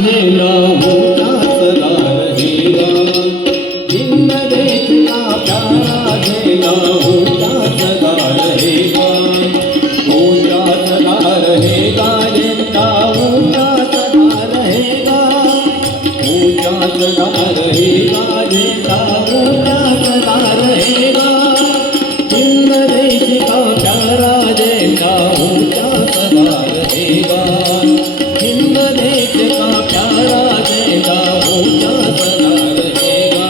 झेंडा ऊंचा सदा रहेगा। हिंद देश का प्यारा झेंडा ऊंचा सदा रहेगा। ऊंचा सदा रहेगा झेंडा ऊंचा सदा रहेगा। ऊंचा सदा रहेगा झेंडा ऊंचा सदा रहेगा। हिंद देश का प्यारा झेंडा ऊंचा सदा रहेगा। हिंद देश का प्यारा झेंडा ऊंचा सदा रहेगा।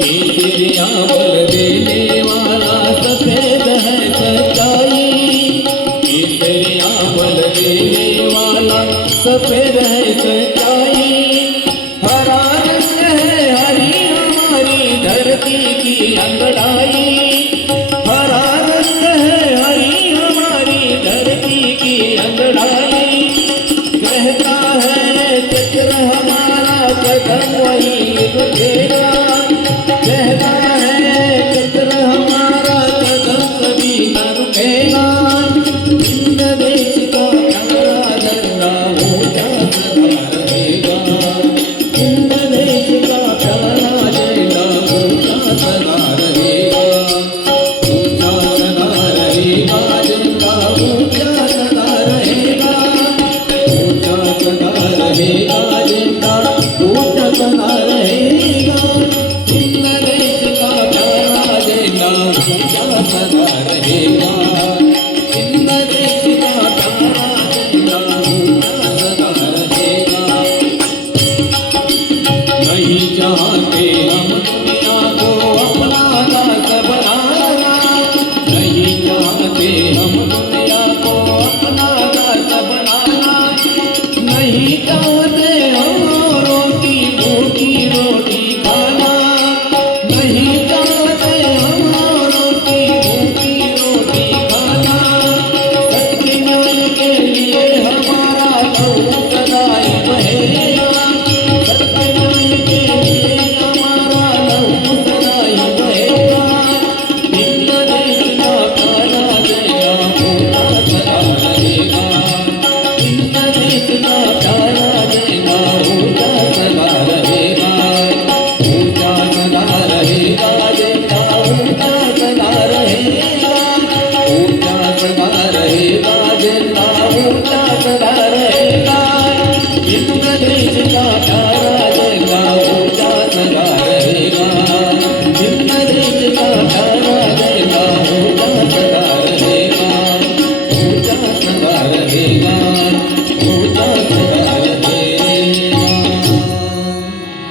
केसरिया बल देने वाला सफेद है सच्चाई। केसरिया बल देने वाला सफेद है सच्चाई। हरा रंग है हरी हमारी धरती की अंगड़ाई। हरा रंग है हरी हमारी धरती की अंगड़ाई। कहता है चक्र हमारा कदम वही रुकेगा। कहता है चक्र हमारा कदम कभी न रुकेगा। हिंद देश का प्यारा झंडा ऊंचा सदा रहेगा। हिंद देश का प्यारा झंडा ऊंचा सदा रहेगा। ऊंचा सदा रहेगा झंडा ऊंचा सदा रहेगा। ऊंचा सदा रहेगा झंडा